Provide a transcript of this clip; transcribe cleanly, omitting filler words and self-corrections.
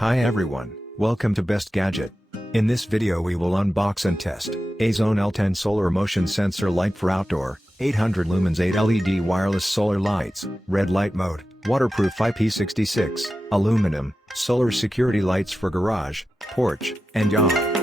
Hi everyone, welcome to Best Gadget. In this video we will unbox and test A-Zone L10 Solar Motion Sensor Light for Outdoor, 800 lumens 8 LED wireless solar lights, red light mode, waterproof IP66, aluminum, solar security lights for garage, porch, and yard.